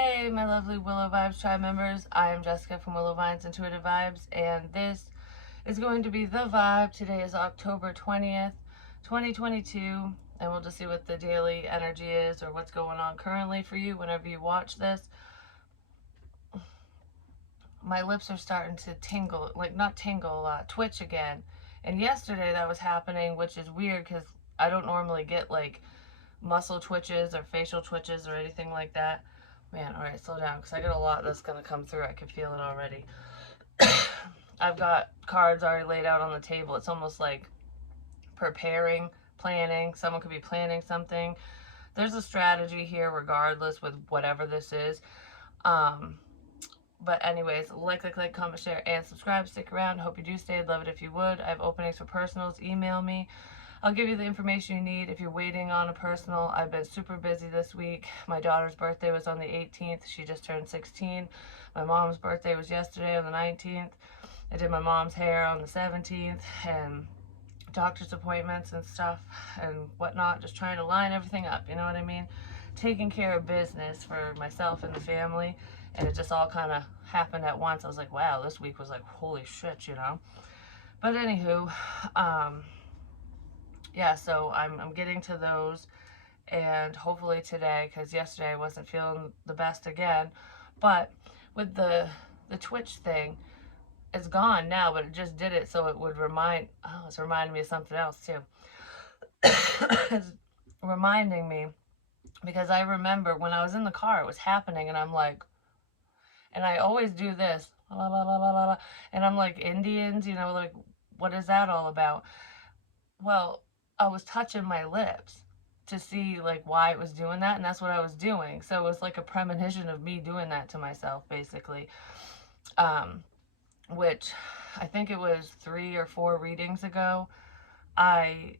Hey, my lovely Willow Vibes tribe members. I am Jessica from Willow Vines Intuitive Vibes, and this is going to be the vibe. Today is October 20th, 2022, and we'll just see what the daily energy is or what's going on currently for you whenever you watch this. My lips are starting to tingle, like not tingle, twitch again. And yesterday that was happening, which is weird because I don't normally get like muscle twitches or facial twitches or anything like that. Man, all right, slow down because I got a lot that's going to come through. I can feel it already. I've got cards already laid out on the table. It's almost like preparing, planning. Someone could be planning something. There's a strategy here regardless with whatever this is. But anyways, like, comment, share, and subscribe. Stick around. Hope you do stay. I'd love it if you would. I have openings for personals. Email me. I'll give you the information you need if you're waiting on a personal. I've been super busy this week. My daughter's birthday was on the 18th. She just turned 16. My mom's birthday was yesterday on the 19th. I did my mom's hair on the 17th, and doctor's appointments and stuff and whatnot. Just trying to line everything up, you know what I mean? Taking care of business for myself and the family. And it just all kind of happened at once. I was like, wow, this week was like, holy shit, you know? But anywho, yeah, so I'm getting to those, and hopefully today, because yesterday I wasn't feeling the best again. But with the Twitch thing, it's gone now, but it just did it so it would it's reminding me of something else too. It's reminding me because I remember when I was in the car, it was happening, and I'm like, and I always do this, la, la, la, la, la, and I'm like, Indians, you know, like, what is that all about? Well, I was touching my lips to see like why it was doing that, and that's what I was doing. So it was like a premonition of me doing that to myself, basically. Which I think it was 3 or 4 readings ago. I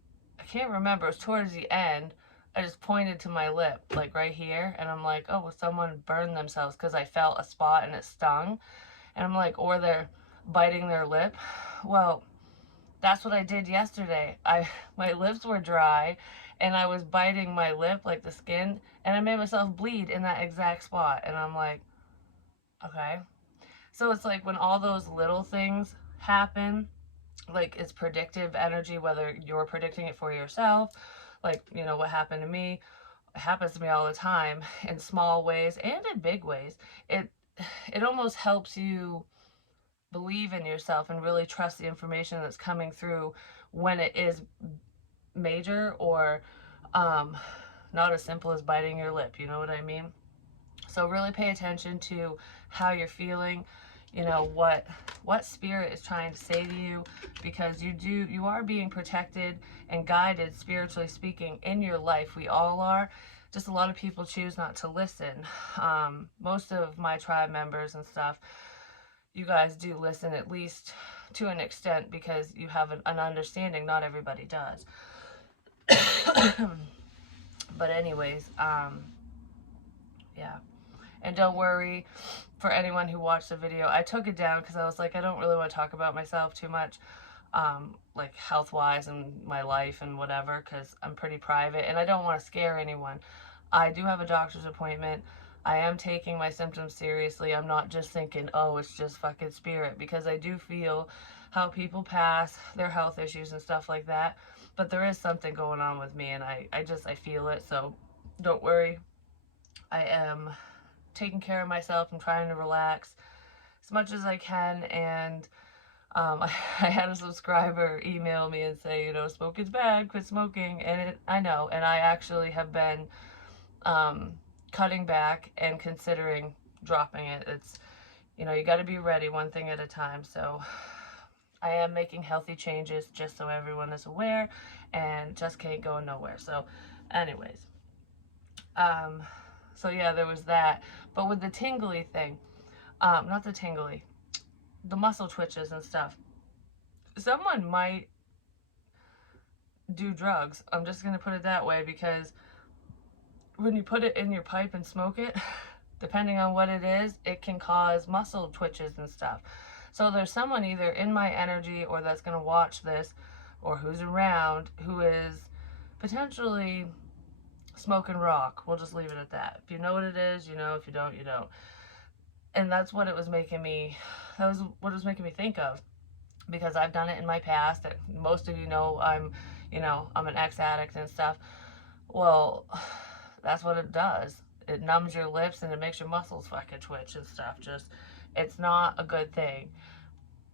can't remember. It was towards the end. I just pointed to my lip, like right here, and I'm like, oh, well, someone burned themselves because I felt a spot and it stung. And I'm like, or they're biting their lip. Well, that's what I did yesterday. My lips were dry and I was biting my lip, like the skin, and I made myself bleed in that exact spot. And I'm like, okay. So it's like when all those little things happen, like it's predictive energy, whether you're predicting it for yourself, like, you know, what happened to me. It happens to me all the time in small ways and in big ways. It almost helps you believe in yourself and really trust the information that's coming through when it is major or not as simple as biting your lip, you know what I mean? So really pay attention to how you're feeling, you know, what spirit is trying to say to you, because you are being protected and guided, spiritually speaking, in your life. We all are. Just a lot of people choose not to listen. Most of my tribe members and stuff, you guys do listen, at least to an extent, because you have an understanding. Not everybody does. But anyways, yeah. And don't worry, for anyone who watched the video, I took it down because I was like, I don't really want to talk about myself too much, like health-wise and my life and whatever, because I'm pretty private and I don't want to scare anyone. I do have a doctor's appointment. I am taking my symptoms seriously. I'm not just thinking, oh, it's just fucking spirit, because I do feel how people pass their health issues and stuff like that. But there is something going on with me, and I feel it. So don't worry. I am taking care of myself. I'm trying to relax as much as I can. And I had a subscriber email me and say, you know, smoking's bad, quit smoking. And I know, and I actually have been cutting back and considering dropping it. It's, you know, you got to be ready, one thing at a time. So I am making healthy changes, just so everyone is aware, and just can't go nowhere. So anyways, so yeah, there was that. But with the tingly thing, not the tingly, the muscle twitches and stuff, someone might do drugs. I'm just going to put it that way, because when you put it in your pipe and smoke it, depending on what it is, it can cause muscle twitches and stuff. So there's someone either in my energy or that's going to watch this or who's around who is potentially smoking rock. We'll just leave it at that. If you know what it is, you know. If you don't, you don't. And that's what it was making me, that was what it was making me think of, because I've done it in my past. Most of you know I'm an ex-addict and stuff. Well, that's what it does. It numbs your lips and it makes your muscles fucking twitch and stuff. Just, it's not a good thing.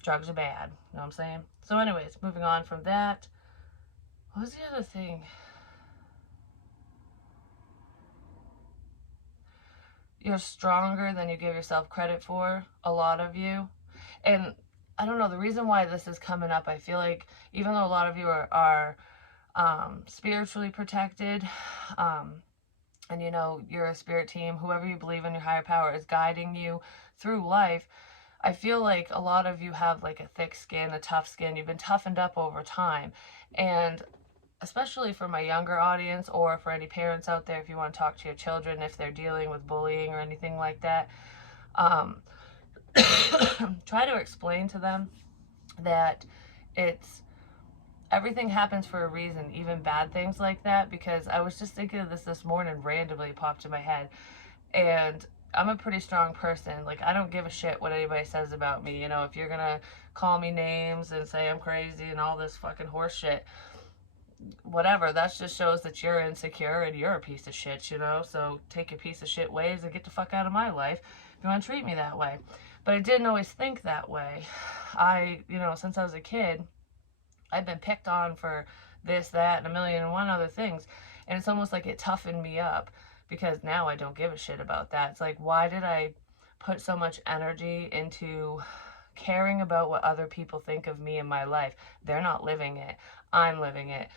Drugs are bad. You know what I'm saying? So anyways, moving on from that. What was the other thing? You're stronger than you give yourself credit for, a lot of you. And I don't know, the reason why this is coming up, I feel like even though a lot of you are spiritually protected, and you're a spirit team, whoever you believe in, your higher power is guiding you through life. I feel like a lot of you have like a thick skin, a tough skin. You've been toughened up over time. And especially for my younger audience, or for any parents out there, if you want to talk to your children, if they're dealing with bullying or anything like that, try to explain to them that everything happens for a reason, even bad things like that, because I was just thinking of this morning, randomly popped in my head. And I'm a pretty strong person. Like, I don't give a shit what anybody says about me. If you're gonna call me names and say I'm crazy and all this fucking horse shit, whatever, that just shows that you're insecure and you're a piece of shit, so take your piece of shit ways and get the fuck out of my life if you want to treat me that way. But I didn't always think that way. Since I was a kid, I've been picked on for this, that, and a million and one other things, and it's almost like it toughened me up, because now I don't give a shit about that. It's like, why did I put so much energy into caring about what other people think of me in my life? They're not living it. I'm living it.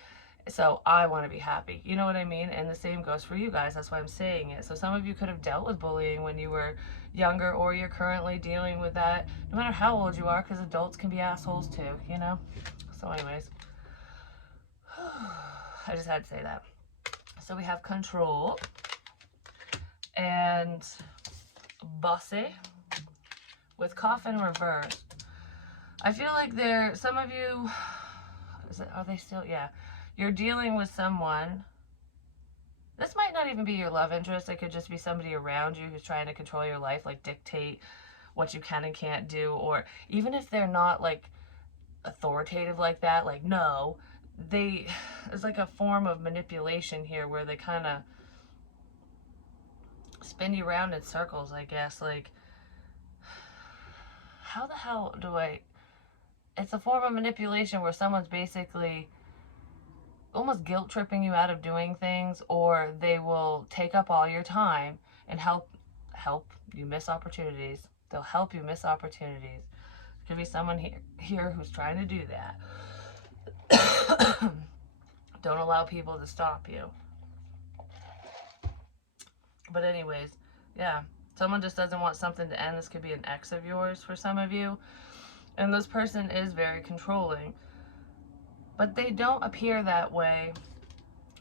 So I want to be happy. You know what I mean? And the same goes for you guys. That's why I'm saying it. So some of you could have dealt with bullying when you were younger, or you're currently dealing with that, no matter how old you are, because adults can be assholes too. So anyways, I just had to say that. So we have control and bossy with coffin reversed. I feel like some of you, are they still, yeah, you're dealing with someone. This might not even be your love interest. It could just be somebody around you who's trying to control your life, like dictate what you can and can't do. Or even if they're not like authoritative like that, like, no, there's like a form of manipulation here where they kind of spin you around in circles, I guess. Like, how the hell it's a form of manipulation where someone's basically almost guilt tripping you out of doing things, or they will take up all your time and help you miss opportunities. They'll help you miss opportunities. There could be someone here who's trying to do that. Don't allow people to stop you. But anyways, yeah, someone just doesn't want something to end. This could be an ex of yours for some of you, and this person is very controlling, but they don't appear that way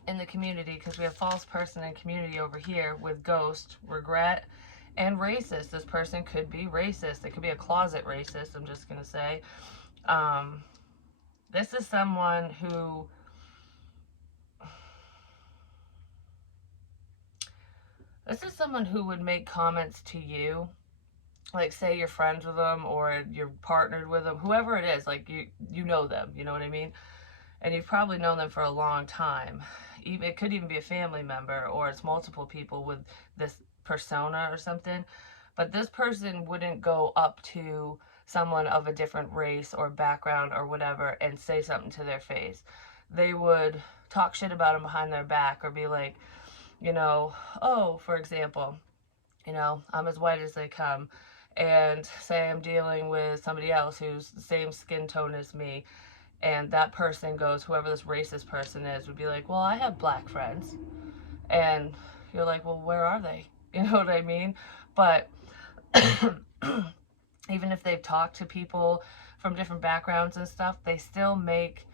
in the community, because we have false person in community over here with ghost, regret, and racist. This person could be racist. It could be a closet racist, I'm just gonna say. This is someone who would make comments to you, like, say you're friends with them or you're partnered with them, whoever it is, like, you know them, you know what I mean? And you've probably known them for a long time. It could even be a family member, or it's multiple people with this persona or something. But this person wouldn't go up to someone of a different race or background or whatever and say something to their face. They would talk shit about them behind their back, or be like, oh, for example, I'm as white as they come, and say I'm dealing with somebody else who's the same skin tone as me, and that person goes, whoever this racist person is, would be like, well, I have black friends. And you're like, well, where are they? You know what I mean? But even if they've talked to people from different backgrounds and stuff, they still make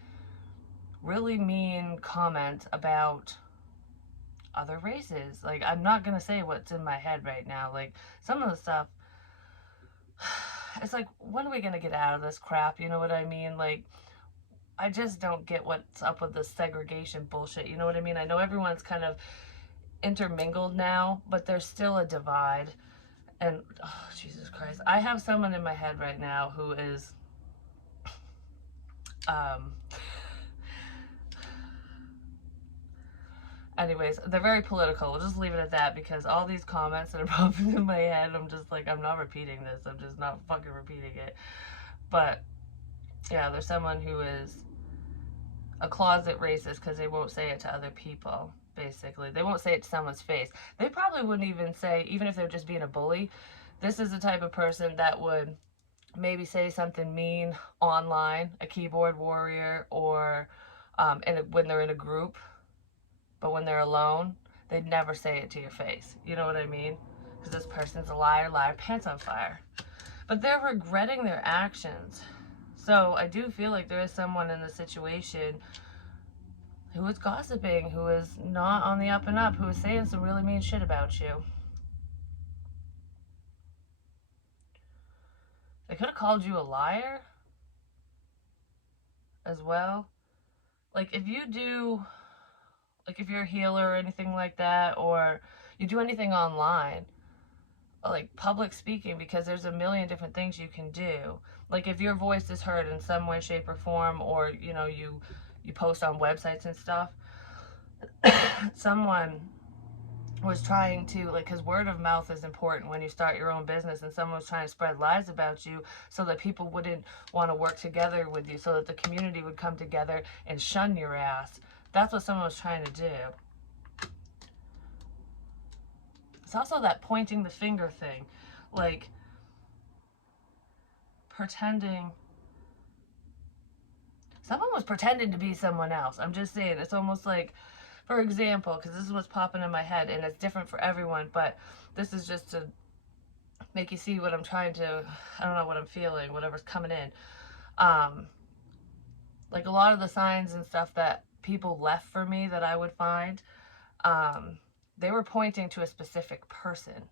really mean comments about other races. Like, I'm not gonna say what's in my head right now. Like, some of the stuff, it's like, when are we gonna get out of this crap? You know what I mean? Like, I just don't get what's up with this segregation bullshit. You know what I mean? I know everyone's kind of intermingled now, but there's still a divide. And oh, Jesus Christ, I have someone in my head right now who is anyways, they're very political. We'll just leave it at that, because all these comments that are popping in my head, I'm just like, I'm not repeating this. I'm just not fucking repeating it. But yeah, there's someone who is a closet racist because they won't say it to other people. Basically, they won't say it to someone's face. They probably wouldn't even say, even if they're just being a bully. This is the type of person that would maybe say something mean online, a keyboard warrior, or when they're in a group. But when they're alone, they'd never say it to your face. You know what I mean? Because this person's a liar, liar, pants on fire. But they're regretting their actions. So I do feel like there is someone in the situation who is gossiping, who is not on the up and up, who is saying some really mean shit about you. They could have called you a liar as well. Like, if you do, like, if you're a healer or anything like that, or you do anything online, like public speaking, because there's a million different things you can do. Like, if your voice is heard in some way, shape, or form, or, you know, you post on websites and stuff, someone was trying to, like, because word of mouth is important when you start your own business, and someone was trying to spread lies about you so that people wouldn't want to work together with you, so that the community would come together and shun your ass. That's what someone was trying to do. It's also that pointing the finger thing, like pretending. Someone was pretending to be someone else. I'm just saying, it's almost like, for example, because this is what's popping in my head, and it's different for everyone, but this is just to make you see what I'm trying to, I don't know, what I'm feeling, whatever's coming in. Like, a lot of the signs and stuff that people left for me that I would find, they were pointing to a specific person.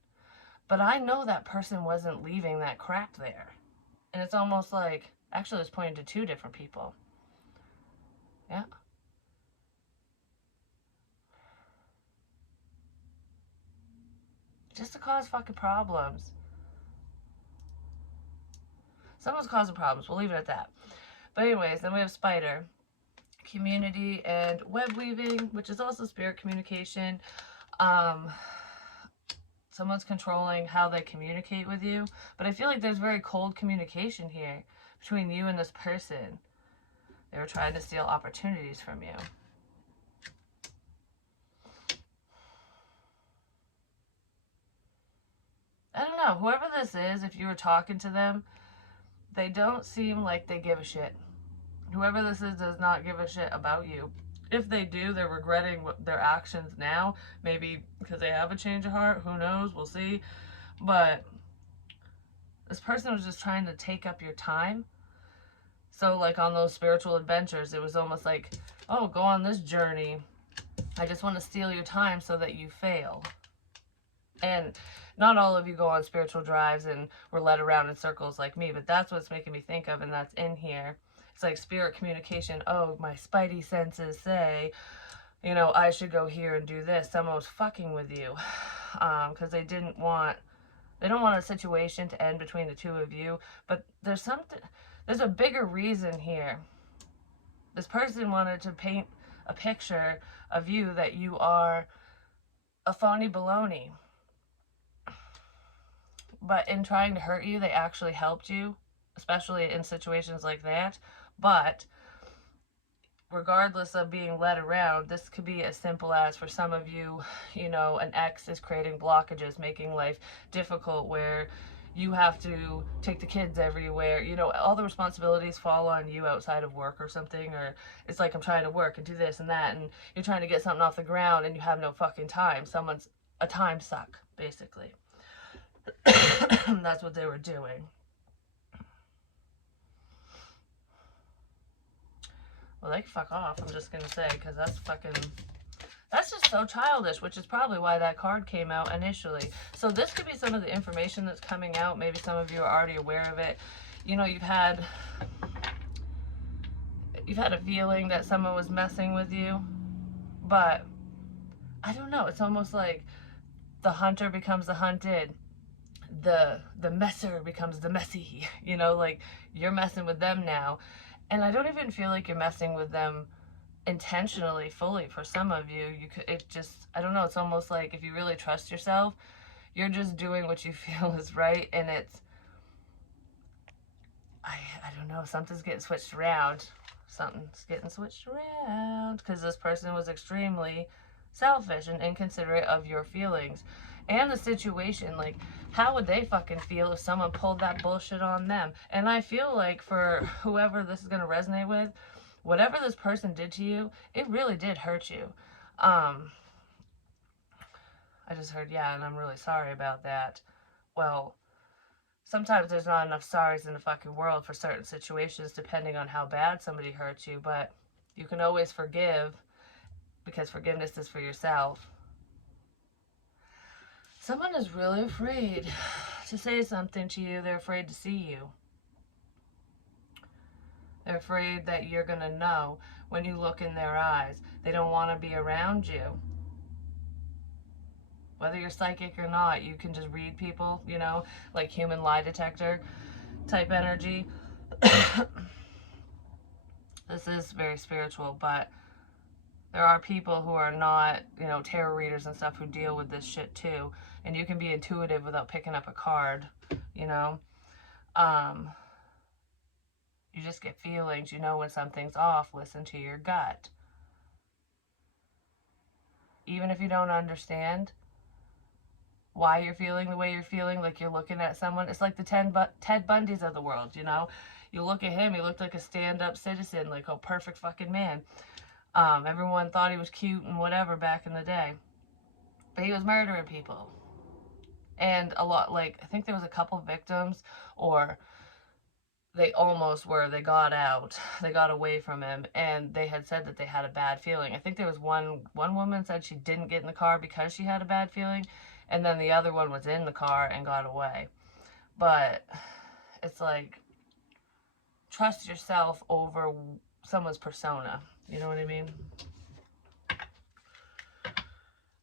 But I know that person wasn't leaving that crap there. And it's almost like, actually, it's pointing to two different people. Yeah. Just to cause fucking problems. Someone's causing problems. We'll leave it at that. But anyways, then we have spider. Community and web weaving, which is also spirit communication. Someone's controlling how they communicate with you. But I feel like there's very cold communication here between you and this person. They were trying to steal opportunities from you. I don't know. Whoever this is, if you were talking to them, they don't seem like they give a shit. Whoever this is does not give a shit about you. If they do, they're regretting their actions now. Maybe because they have a change of heart. Who knows? We'll see. But this person was just trying to take up your time. So, like, on those spiritual adventures, it was almost like, oh, go on this journey. I just want to steal your time so that you fail. And not all of you go on spiritual drives and were led around in circles like me, but that's what's making me think of, and that's in here. It's like spirit communication. Oh, my spidey senses say, you know, I should go here and do this. Someone was fucking with you because they don't want a situation to end between the two of you. But there's a bigger reason here. This person wanted to paint a picture of you that you are a phony baloney. But in trying to hurt you, they actually helped you, especially in situations like that. But regardless of being led around, this could be as simple as, for some of you, you know, an ex is creating blockages, making life difficult, where you have to take the kids everywhere. You know, all the responsibilities fall on you outside of work or something. Or it's like, I'm trying to work and do this and that, and you're trying to get something off the ground and you have no fucking time. Someone's a time suck, basically. That's what they were doing. Well, they can fuck off, I'm just gonna say, because that's just so childish, which is probably why that card came out initially. So this could be some of the information that's coming out. Maybe some of you are already aware of it. You know, you've had a feeling that someone was messing with you, but I don't know. It's almost like the hunter becomes the hunted. The messer becomes the messy. Like you're messing with them now. And I don't even feel like you're messing with them intentionally fully. For some of you, you could, it just, I don't know, it's almost like if you really trust yourself, you're just doing what you feel is right. And it's, I don't know, something's getting switched around. Something's getting switched around because this person was extremely selfish and inconsiderate of your feelings and the situation. Like, how would they fucking feel if someone pulled that bullshit on them? And I feel like for whoever this is going to resonate with, whatever this person did to you, it really did hurt you. I just heard, yeah, and I'm really sorry about that. Well, sometimes there's not enough sorries in the fucking world for certain situations, depending on how bad somebody hurts you, but you can always forgive because forgiveness is for yourself. Someone is really afraid to say something to you. They're afraid to see you. They're afraid that you're going to know when you look in their eyes. They don't want to be around you. Whether you're psychic or not, you can just read people, like human lie detector type energy. This is very spiritual, but there are people who are not, tarot readers and stuff who deal with this shit too. And you can be intuitive without picking up a card, you know. You just get feelings, when something's off. Listen to your gut. Even if you don't understand why you're feeling the way you're feeling, like you're looking at someone. It's like the Ted Bundys of the world, You look at him, he looked like a stand-up citizen, like a perfect fucking man. Everyone thought he was cute and whatever back in the day. But he was murdering people. And a lot, like, I think there was a couple victims, or they almost were. They got out. They got away from him, and they had said that they had a bad feeling. I think there was one woman said she didn't get in the car because she had a bad feeling, and then the other one was in the car and got away. But it's like, trust yourself over someone's persona. You know what I mean?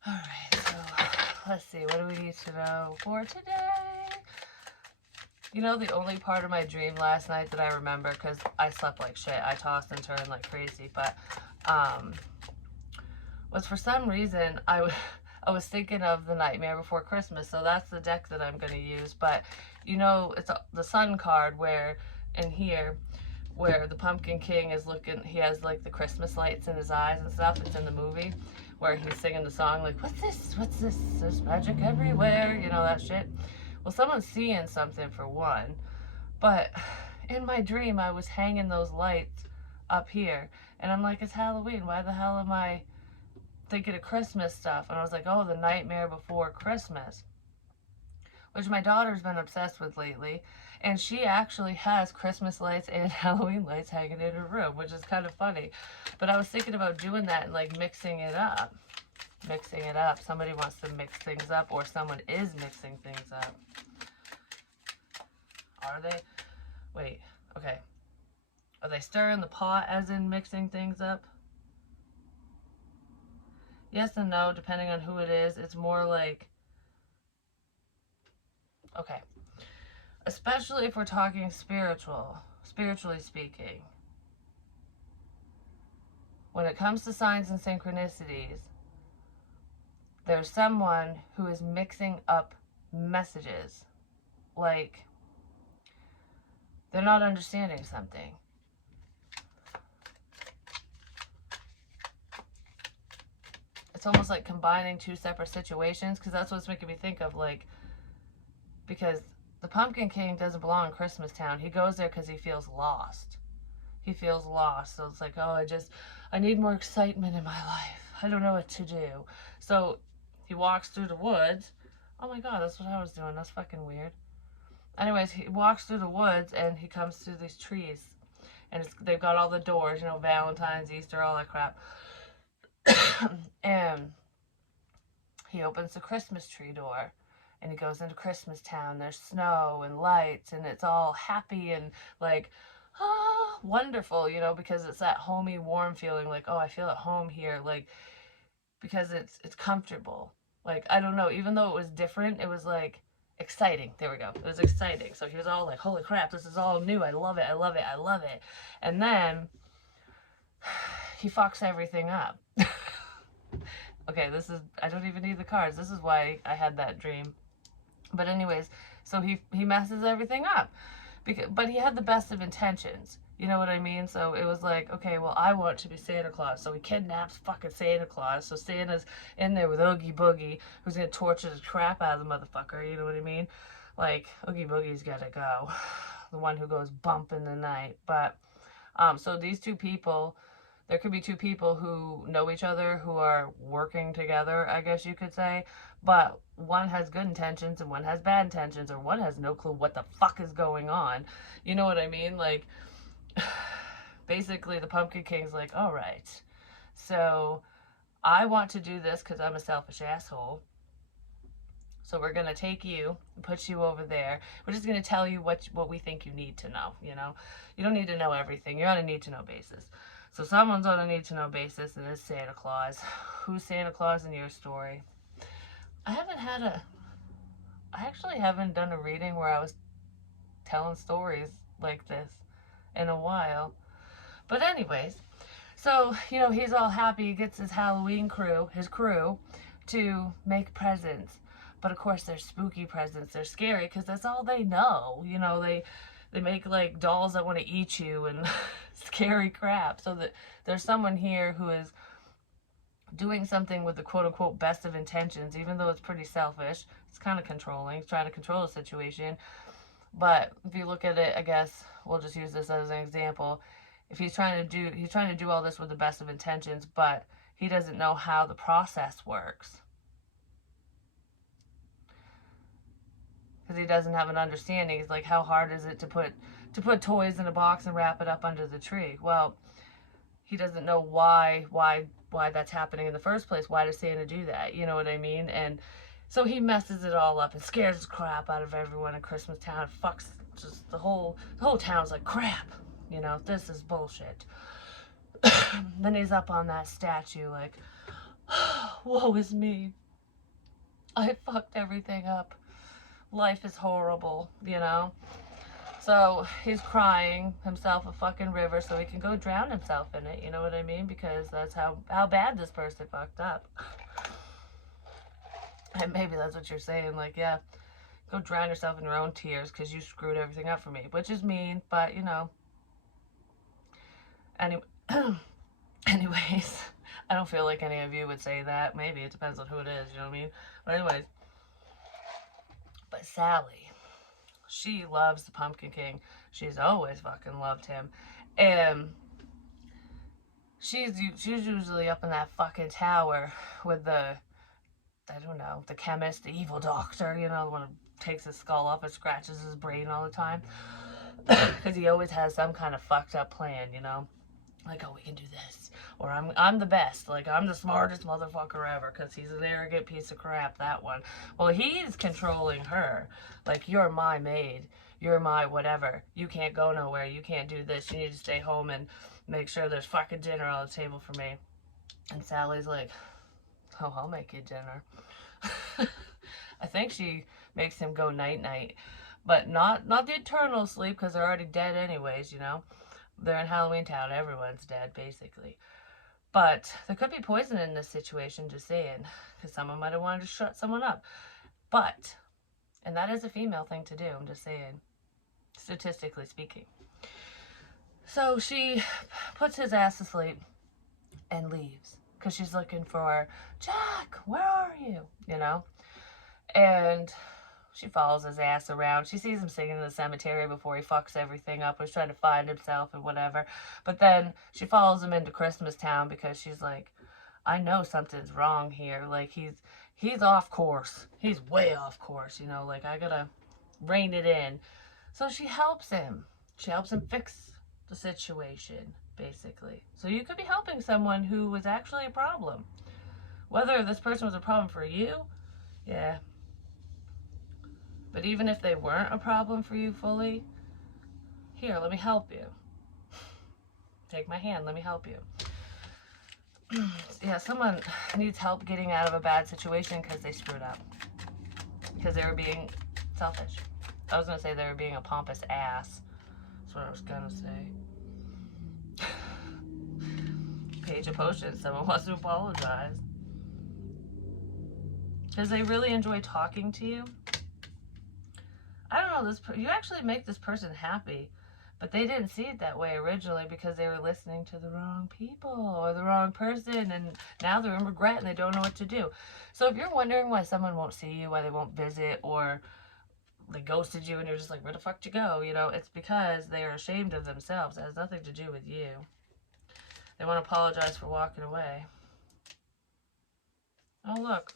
All right, so let's see. What do we need to know for today? The only part of my dream last night that I remember, because I slept like shit, I tossed and turned like crazy, but was for some reason I was thinking of the Nightmare Before Christmas, so that's the deck that I'm going to use. But it's the Sun card, where in here, where the Pumpkin King is looking, he has like the Christmas lights in his eyes and stuff. It's in the movie where he's singing the song like, what's this, there's magic everywhere, that shit. Well, someone's seeing something for one, but in my dream I was hanging those lights up here, and I'm like, it's Halloween, why the hell am I thinking of Christmas stuff? And I was like, oh, the Nightmare Before Christmas, which my daughter's been obsessed with lately, and she actually has Christmas lights and Halloween lights hanging in her room, which is kind of funny. But I was thinking about doing that and like mixing it up. Somebody wants to mix things up, or someone is mixing things up. Are they? Wait, okay. Are they stirring the pot, as in mixing things up? Yes and no, depending on who it is. It's more like, okay, especially if we're talking spiritually speaking. When it comes to signs and synchronicities, there's someone who is mixing up messages. Like, they're not understanding something. It's almost like combining two separate situations, because that's what's making me think of, like, because the Pumpkin King doesn't belong in Christmas Town. He goes there because he feels lost. So it's like, oh, I need more excitement in my life. I don't know what to do. So he walks through the woods. Oh my God, that's what I was doing. That's fucking weird. Anyways, he walks through the woods and he comes through these trees. And they've got all the doors, Valentine's, Easter, all that crap. And he opens the Christmas tree door. And he goes into Christmas Town. There's snow and lights, and it's all happy and like, wonderful, because it's that homey, warm feeling, like, oh, I feel at home here. Like, because it's comfortable. Like, I don't know, even though it was different, it was like exciting. There we go. It was exciting. So he was all like, holy crap, this is all new. I love it. I love it. I love it. And then he fucks everything up. Okay, this is, I don't even need the cards. This is why I had that dream. But anyways, so he messes everything up. But he had the best of intentions. You know what I mean? So it was like, okay, well, I want to be Santa Claus. So he kidnaps fucking Santa Claus. So Santa's in there with Oogie Boogie, who's going to torture the crap out of the motherfucker. You know what I mean? Like, Oogie Boogie's got to go. The one who goes bump in the night. But, so these two people, there could be two people who know each other, who are working together, I guess you could say. But one has good intentions and one has bad intentions, or one has no clue what the fuck is going on. You know what I mean? Like, basically, the Pumpkin King's like, all right, so I want to do this because I'm a selfish asshole. So we're gonna take you and put you over there. We're just gonna tell you what we think you need to know. You know, you don't need to know everything. You're on a need to know basis. So someone's on a need to know basis, and it's Santa Claus. Who's Santa Claus in your story? I haven't had a. I actually haven't done a reading where I was telling stories like this in a while. But anyways, so, you know, he's all happy. He gets his Halloween crew, his crew, to make presents. But of course, they're spooky presents. They're scary because that's all they know. You know, they make like dolls that want to eat you and scary crap. So that there's someone here who is doing something with the quote unquote best of intentions, even though it's pretty selfish. It's kind of controlling. It's trying to control the situation. But if you look at it, I guess we'll just use this as an example. If he's trying to do all this with the best of intentions, but he doesn't know how the process works. Because he doesn't have an understanding. He's like, how hard is it to put toys in a box and wrap it up under the tree? Well, he doesn't know why that's happening in the first place. Why does Santa do that? You know what I mean? And so he messes it all up and scares the crap out of everyone in Christmas Town. Fucks just the whole town's like, crap. You know, this is bullshit. Then he's up on that statue like, woe is me. I fucked everything up. Life is horrible, you know? So he's crying himself a fucking river so he can go drown himself in it, you know what I mean? Because that's how bad this person fucked up. And maybe that's what you're saying, like, yeah, go drown yourself in your own tears because you screwed everything up for me, which is mean, but, you know. Anyway, anyways, I don't feel like any of you would say that. Maybe it depends on who it is, you know what I mean? But anyways, but Sally, she loves the Pumpkin King. She's always fucking loved him. And she's usually up in that fucking tower with the, I don't know, the chemist, the evil doctor, you know, the one who takes his skull off and scratches his brain all the time. Because he always has some kind of fucked up plan, you know? Like, oh, we can do this. Or I'm the best. Like, I'm the smartest motherfucker ever. Because he's an arrogant piece of crap, that one. Well, he's controlling her. Like, you're my maid. You're my whatever. You can't go nowhere. You can't do this. You need to stay home and make sure there's fucking dinner on the table for me. And Sally's like, oh, I'll make you dinner. I think she makes him go night-night. But not the eternal sleep, because they're already dead anyways, you know? They're in Halloween Town. Everyone's dead, basically. But there could be poison in this situation, just saying. Because someone might have wanted to shut someone up. But, and that is a female thing to do, I'm just saying. Statistically speaking. So she puts his ass to sleep and leaves. Because she's looking for, Jack, where are you? You know? And she follows his ass around. She sees him singing in the cemetery before he fucks everything up. He's trying to find himself and whatever. But then she follows him into Christmas Town because she's like, I know something's wrong here. Like, he's off course. He's way off course, you know. Like, I gotta rein it in. So she helps him. She helps him fix the situation, basically. So you could be helping someone who was actually a problem. Whether this person was a problem for you, yeah. But even if they weren't a problem for you fully, here, let me help you. Take my hand, let me help you. Yeah, someone needs help getting out of a bad situation because they screwed up. Because they were being selfish. I was going to say they were being a pompous ass. That's what I was going to say. Page of Potions, someone wants to apologize. Because they really enjoy talking to you. I don't know, you actually make this person happy. But they didn't see it that way originally because they were listening to the wrong people or the wrong person, and now they're in regret and they don't know what to do. So if you're wondering why someone won't see you, why they won't visit, or they ghosted you and you're just like, where the fuck did you go? You know, it's because they are ashamed of themselves. It has nothing to do with you. They want to apologize for walking away. Oh, look.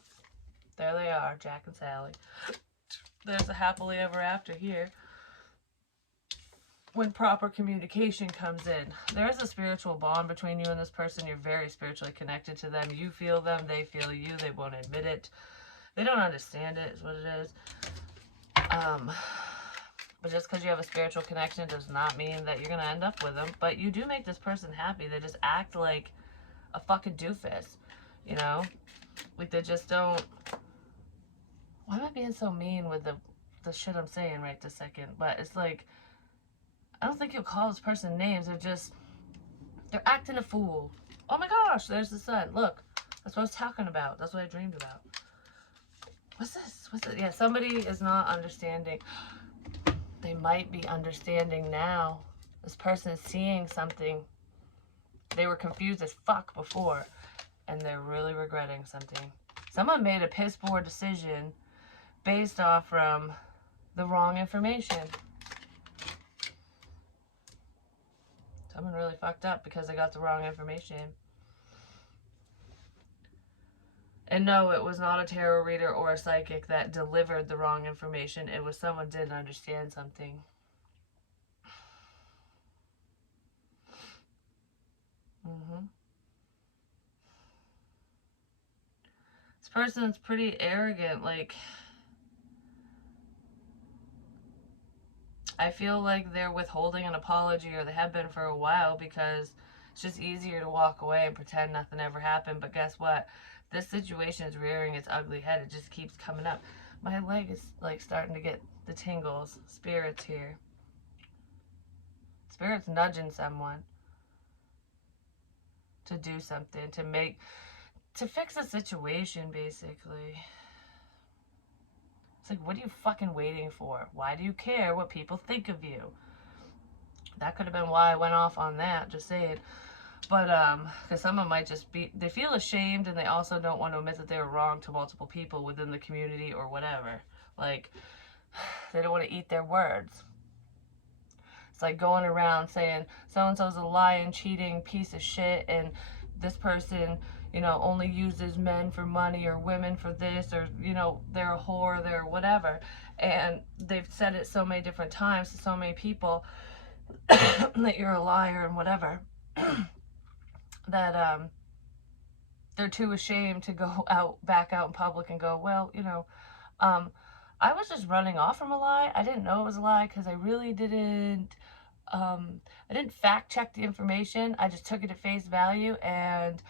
There they are, Jack and Sally. There's a happily ever after here. When proper communication comes in, there's a spiritual bond between you and this person. You're very spiritually connected to them. You feel them, they feel you. They won't admit it. They don't understand it, is what it is. But just because you have a spiritual connection does not mean that you're going to end up with them. But you do make this person happy. They just act like a fucking doofus, you know? Like they just don't... Why am I being so mean with the shit I'm saying right this second? But it's like, I don't think you'll call this person names. They're acting a fool. Oh my gosh, there's the sun. Look, that's what I was talking about. That's what I dreamed about. What's this? What's it? Yeah, somebody is not understanding. They might be understanding now. This person is seeing something. They were confused as fuck before, and they're really regretting something. Someone made a piss poor decision based off from the wrong information. Someone really fucked up because they got the wrong information. And no, it was not a tarot reader or a psychic that delivered the wrong information. It was someone didn't understand something. This person's pretty arrogant. Like, I feel like they're withholding an apology, or they have been for a while, because it's just easier to walk away and pretend nothing ever happened. But guess what? This situation is rearing its ugly head. It just keeps coming up. My leg is like starting to get the tingles. Spirit's here. Spirit's nudging someone to do something, to fix a situation, basically. It's like, what are you fucking waiting for? Why do you care what people think of you? That could have been why I went off on that, just saying. But, because someone might just they feel ashamed, and they also don't want to admit that they were wrong to multiple people within the community or whatever. Like, they don't want to eat their words. It's like going around saying, so-and-so's a lying, cheating piece of shit, and this person, you know, only uses men for money, or women for this, or, you know, they're a whore, they're whatever. And they've said it so many different times to so many people that you're a liar and whatever. That they're too ashamed to go back out in public and go, well, you know, I was just running off from a lie. I didn't know it was a lie because I really didn't, I didn't fact check the information. I just took it at face value, and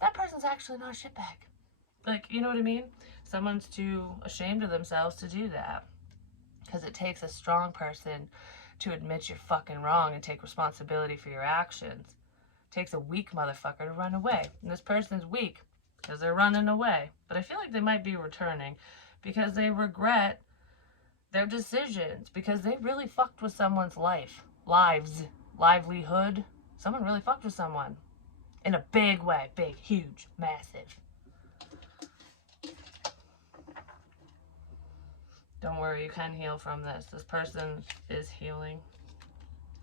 that person's actually not a shitbag. Like, you know what I mean? Someone's too ashamed of themselves to do that, because it takes a strong person to admit you're fucking wrong and take responsibility for your actions. Takes a weak motherfucker to run away. And this person's weak because they're running away. But I feel like they might be returning because they regret their decisions, because they really fucked with someone's livelihood. Someone really fucked with someone in a big way. Big, huge, massive. Don't worry, you can heal from this. This person is healing.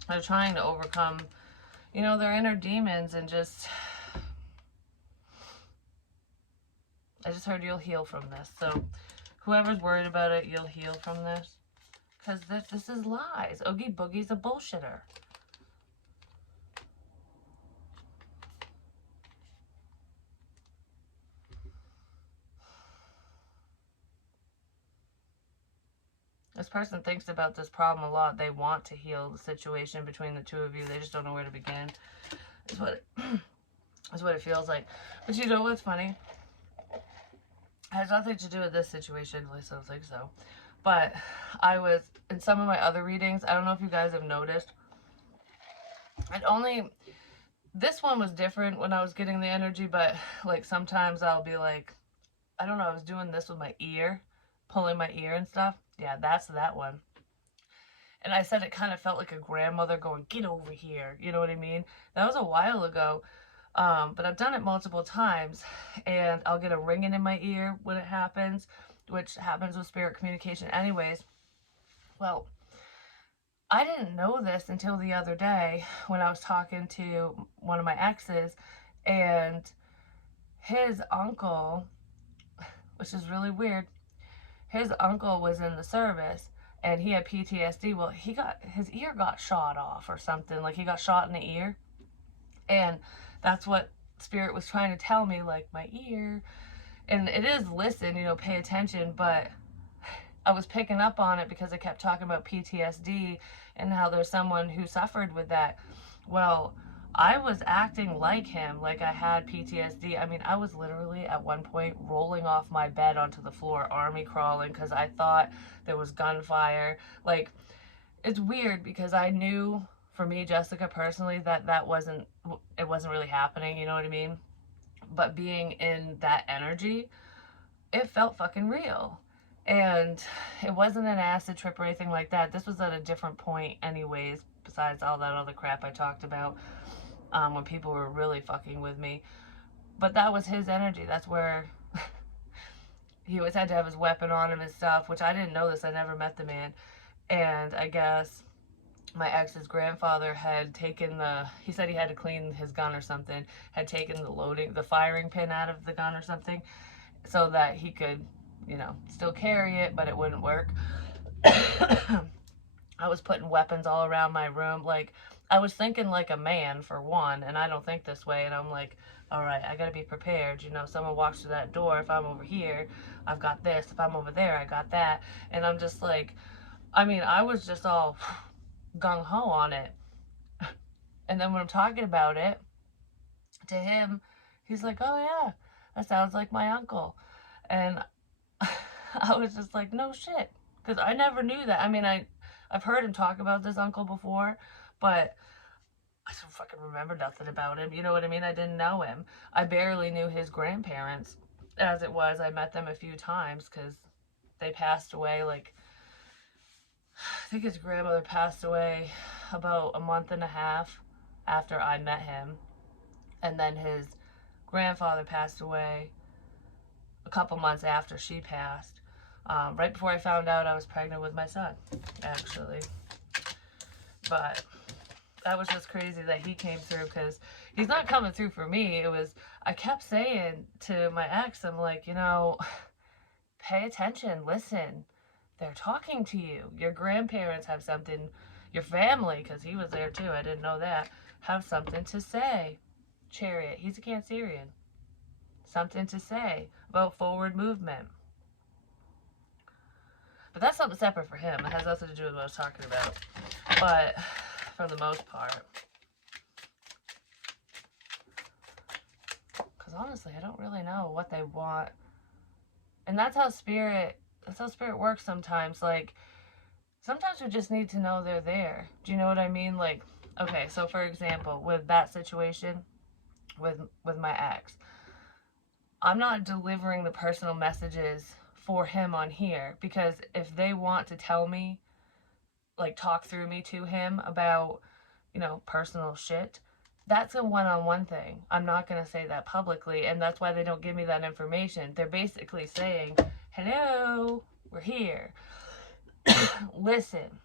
They're trying to overcome, you know, their inner demons, and just... I just heard you'll heal from this. So whoever's worried about it, you'll heal from this. Because this is lies. Oogie Boogie's a bullshitter. This person thinks about this problem a lot. They want to heal the situation between the two of you. They just don't know where to begin. Is what is what it feels like. But you know what's funny? It has nothing to do with this situation, at least I don't think so. But I was, in some of my other readings, I don't know if you guys have noticed, it only, this one was different when I was getting the energy, but like sometimes I'll be like, I don't know, I was doing this with my ear, pulling my ear and stuff. Yeah, that's that one. And I said it kind of felt like a grandmother going, "Get over here." You know what I mean? That was a while ago. But I've done it multiple times, and I'll get a ringing in my ear when it happens, which happens with spirit communication, anyways. Well, I didn't know this until the other day when I was talking to one of my exes, and his uncle, which is really weird, his uncle was in the service and he had PTSD. Well, he got his ear got shot off or something. Like he got shot in the ear. And that's what spirit was trying to tell me, like my ear. And it is listen, pay attention, but I was picking up on it because I kept talking about PTSD and how there's someone who suffered with that. Well, I was acting like him, like I had PTSD. I mean, I was literally at one point rolling off my bed onto the floor, army crawling, because I thought there was gunfire. Like, it's weird because I knew, for me, Jessica, personally, it wasn't really happening, you know what I mean? But being in that energy, it felt fucking real. And it wasn't an acid trip or anything like that. This was at a different point, anyways, besides all that other crap I talked about, when people were really fucking with me. But that was his energy. That's where he always had to have his weapon on him and stuff, which I didn't know this. I never met the man. And I guess my ex's grandfather had taken he said he had to clean his gun or something, had taken the firing pin out of the gun or something so that he could, still carry it, but it wouldn't work. I was putting weapons all around my room. Like, I was thinking like a man, for one, and I don't think this way. And I'm like, all right, I gotta be prepared. Someone walks through that door. If I'm over here, I've got this. If I'm over there, I got that. And I'm just like, I mean, I was just all gung ho on it. And then when I'm talking about it to him, he's like, oh, yeah, that sounds like my uncle. And I was just like, no shit. Because I never knew that. I mean, I've heard him talk about this uncle before, but I don't fucking remember nothing about him. You know what I mean? I didn't know him. I barely knew his grandparents. As it was, I met them a few times because they passed away. Like, I think his grandmother passed away about a month and a half after I met him. And then his grandfather passed away a couple months after she passed. Right before I found out I was pregnant with my son, actually. But that was just crazy that he came through, because he's not coming through for me. I kept saying to my ex, I'm like, pay attention, listen. They're talking to you. Your grandparents have something, your family, because he was there too, I didn't know that, have something to say. Chariot, he's a Cancerian. Something to say about forward movement. But that's something separate for him. It has nothing to do with what I was talking about. But for the most part, because honestly, I don't really know what they want. And that's how spirit works sometimes. Like, sometimes we just need to know they're there. Do you know what I mean? Like, okay, so for example, with that situation with my ex, I'm not delivering the personal messages for him on here, because if they want to tell me, like talk through me to him about, personal shit, that's a one-on-one thing. I'm not going to say that publicly, and that's why they don't give me that information. They're basically saying, hello, we're here. Listen.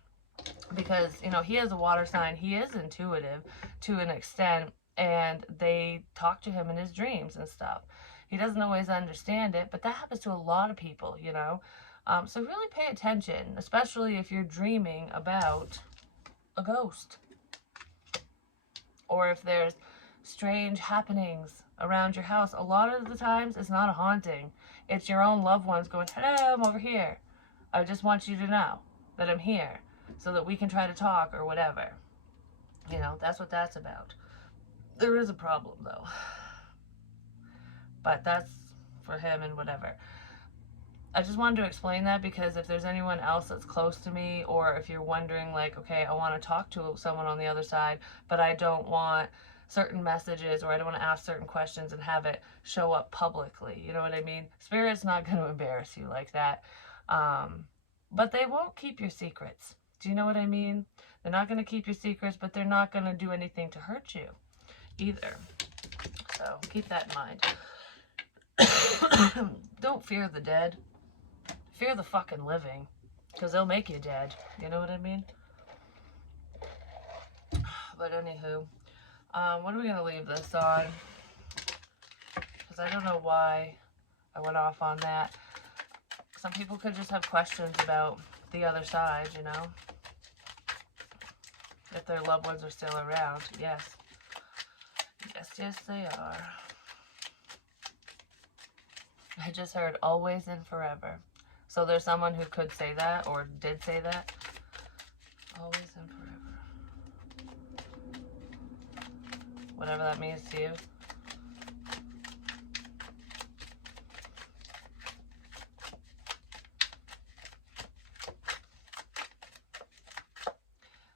Because, he has a water sign. He is intuitive to an extent, and they talk to him in his dreams and stuff. He doesn't always understand it, but that happens to a lot of people, So really pay attention, especially if you're dreaming about a ghost. Or if there's strange happenings around your house. A lot of the times, it's not a haunting. It's your own loved ones going, hello, I'm over here. I just want you to know that I'm here so that we can try to talk or whatever. That's what that's about. There is a problem, though. But that's for him and whatever. I just wanted to explain that because if there's anyone else that's close to me, or if you're wondering, like, okay, I want to talk to someone on the other side, but I don't want certain messages, or I don't want to ask certain questions and have it show up publicly. You know what I mean? Spirit's not going to embarrass you like that. But they won't keep your secrets. Do you know what I mean? They're not going to keep your secrets, but they're not going to do anything to hurt you either. So keep that in mind. Don't fear the dead. Fear the fucking living, because they'll make you dead. You know what I mean? But anywho, what are we gonna leave this on? Because I don't know why I went off on that. Some people could just have questions about the other side, you know? If their loved ones are still around. Yes. Yes, they are. I just heard always and forever. So there's someone who could say that, or did say that. Always and forever. Whatever that means to you.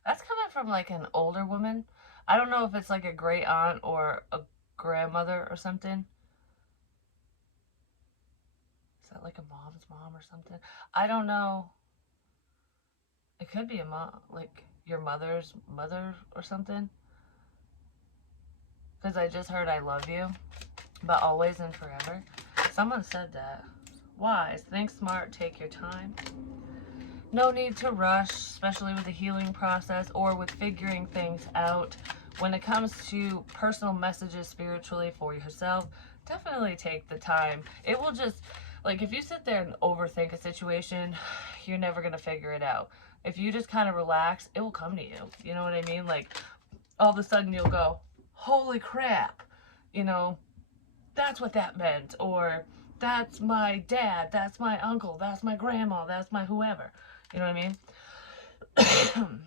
That's coming from like an older woman. I don't know if it's like a great aunt or a grandmother or something. Is that like a mom's mom or something? I don't know. It could be a mom, like your mother's mother or something. Because I just heard I love you, but always and forever. Someone said that. Wise, think smart, take your time. No need to rush, especially with the healing process or with figuring things out. When it comes to personal messages spiritually for yourself, definitely take the time. It will just, like, if you sit there and overthink a situation, you're never going to figure it out. If you just kind of relax, it will come to you. You know what I mean? Like, all of a sudden you'll go, holy crap, you know, that's what that meant. Or that's my dad, that's my uncle, that's my grandma, that's my whoever. You know what I mean?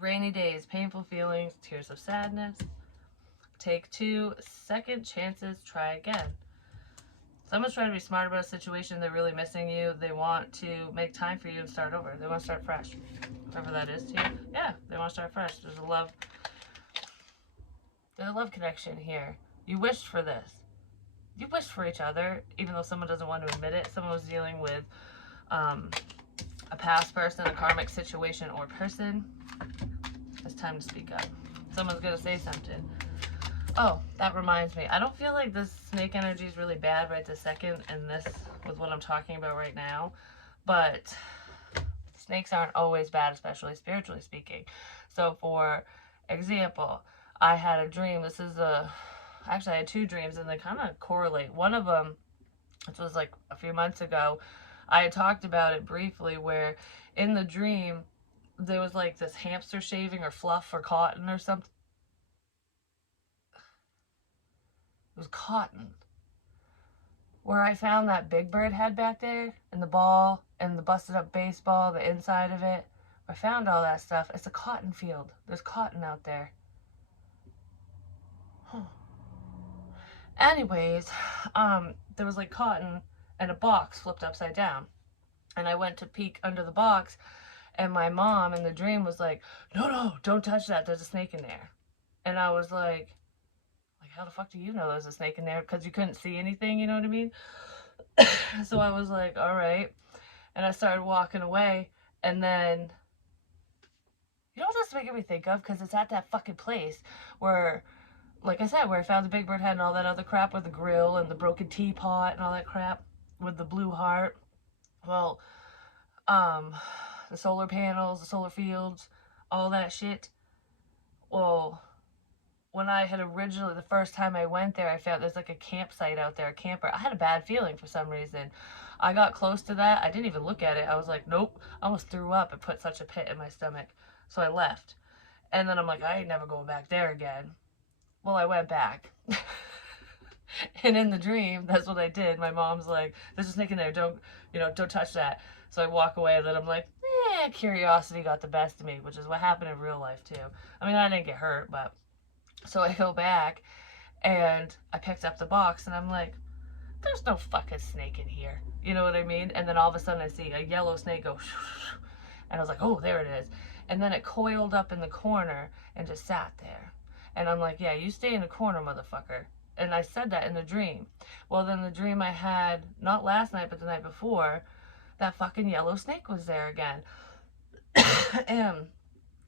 Rainy days, painful feelings, tears of sadness. Take 2 second chances, try again. Someone's trying to be smart about a situation. They're really missing you. They want to make time for you and start over. They want to start fresh. Whatever that is to you. Yeah, they want to start fresh. There's a love connection here. You wished for this. You wished for each other, even though someone doesn't want to admit it. Someone was dealing with a past person, a karmic situation or person. It's time to speak up. Someone's going to say something. Oh, that reminds me. I don't feel like this snake energy is really bad right this second, and this with what I'm talking about right now. But snakes aren't always bad, especially spiritually speaking. So, for example, I had a dream. Actually, I had 2 dreams, and they kind of correlate. One of them, which was like a few months ago, I had talked about it briefly, where in the dream, there was like this hamster shaving or fluff or cotton or something. It was cotton. Where I found that Big Bird head back there, and the ball, and the busted up baseball, the inside of it. I found all that stuff. It's a cotton field. There's cotton out there. Huh. Anyways, there was like cotton and a box flipped upside down. And I went to peek under the box, and my mom in the dream was like, no, don't touch that. There's a snake in there. And I was like, how the fuck do you know there's a snake in there? Because you couldn't see anything, you know what I mean? So I was like, all right. And I started walking away. And then, you know what that's making me think of? Because it's at that fucking place where, like I said, where I found the Big Bird head and all that other crap with the grill and the broken teapot and all that crap with the blue heart. Well, the solar panels, the solar fields, all that shit. Well, when I had originally, the first time I went there, I found there's like a campsite out there, a camper. I had a bad feeling for some reason. I got close to that. I didn't even look at it. I was like, nope. I almost threw up and put such a pit in my stomach. So I left. And then I'm like, I ain't never going back there again. Well, I went back. And in the dream, that's what I did. My mom's like, there's a snake in there. Don't touch that. So I walk away, and then I'm like, curiosity got the best of me, which is what happened in real life too. I mean, I didn't get hurt, but so I go back, And I picked up the box and I'm like, there's no fucking snake in here. You know what I mean? And then all of a sudden I see a yellow snake go and I was like, oh, there it is. And then it coiled up in the corner and just sat there. And I'm like, yeah, you stay in the corner, motherfucker. And I said that in the dream. Well, then the dream I had, not last night, but the night before, that fucking yellow snake was there again. And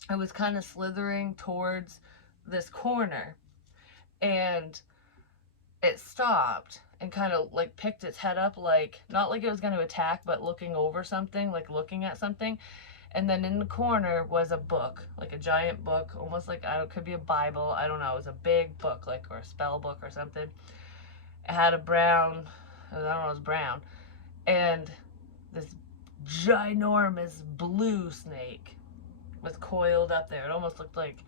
I was kind of slithering towards this corner. And it stopped and kind of like picked its head up, like not like it was going to attack, but looking over something, like looking at something. And then in the corner was a book, like a giant book, almost like, I don't, could be a Bible, I don't know. It was a big book, like, or a spell book or something. It had a brown, I don't know, it was brown. And this ginormous blue snake was coiled up there. It almost looked like,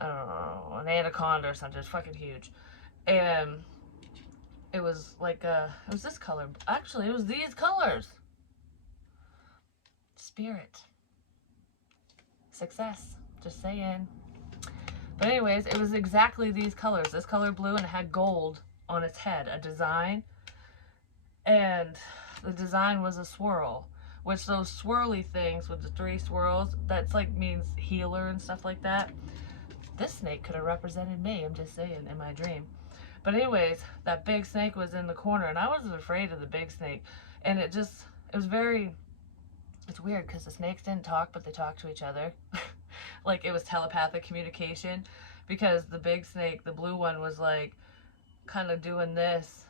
I don't know, an anaconda or something. It's fucking huge. And it was like it was this color. Actually, it was these colors. Spirit. Success. Just saying. But anyways, it was exactly these colors. This color blue, and it had gold on its head. A design. And the design was a swirl. Which those swirly things with the 3 swirls, that's like means healer and stuff like that. This snake could have represented me, I'm just saying, in my dream. But anyways, that big snake was in the corner, and I wasn't afraid of the big snake. And it was very, it's weird because the snakes didn't talk, but they talked to each other. Like it was telepathic communication, because the big snake, the blue one, was like kind of doing this,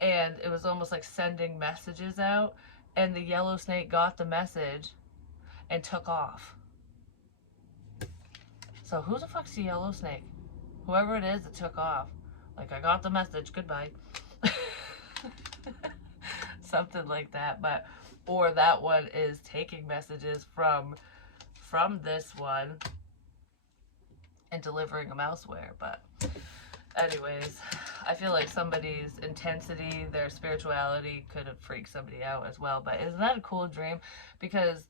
and it was almost like sending messages out, and the yellow snake got the message and took off. So who the fuck's the yellow snake? Whoever it is, it took off. Like, I got the message, goodbye. Something like that. But, or that one is taking messages from this one and delivering them elsewhere. But anyways, I feel like somebody's intensity, their spirituality could have freaked somebody out as well. But isn't that a cool dream? Because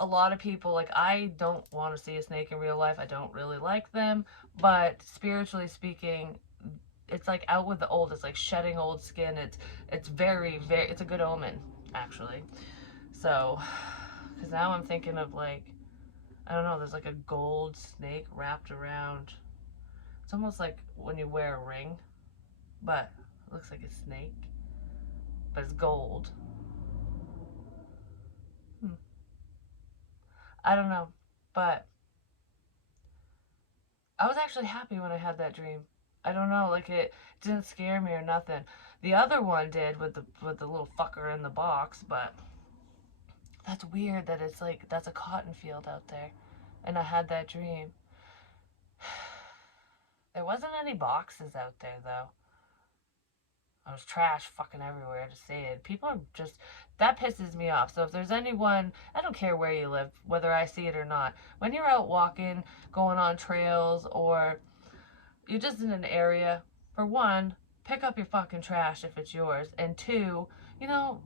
a lot of people, like, I don't want to see a snake in real life. I don't really like them. But spiritually speaking, it's like out with the old. It's like shedding old skin. It's very, very, it's a good omen, actually. So, because now I'm thinking of, like, I don't know, there's like a gold snake wrapped around. It's almost like when you wear a ring, but it looks like a snake, but it's gold. I don't know, but I was actually happy when I had that dream. I don't know, like it didn't scare me or nothing. The other one did with the little fucker in the box, but that's weird that it's like that's a cotton field out there, and I had that dream. There wasn't any boxes out there though. There was trash fucking everywhere, to say it. People are just, that pisses me off. So if there's anyone, I don't care where you live, whether I see it or not, when you're out walking, going on trails, or you're just in an area, for one, pick up your fucking trash if it's yours, and two, you know,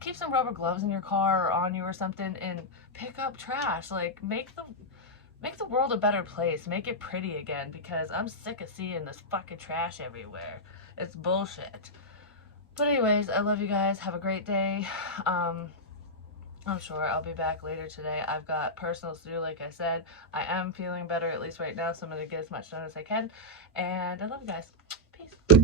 keep some rubber gloves in your car or on you or something, and pick up trash. Like, make the world a better place. Make it pretty again, because I'm sick of seeing this fucking trash everywhere. It's bullshit. But anyways, I love you guys. Have a great day. I'm sure I'll be back later today. I've got personals to do, like I said. I am feeling better, at least right now, so I'm going to get as much done as I can. And I love you guys. Peace.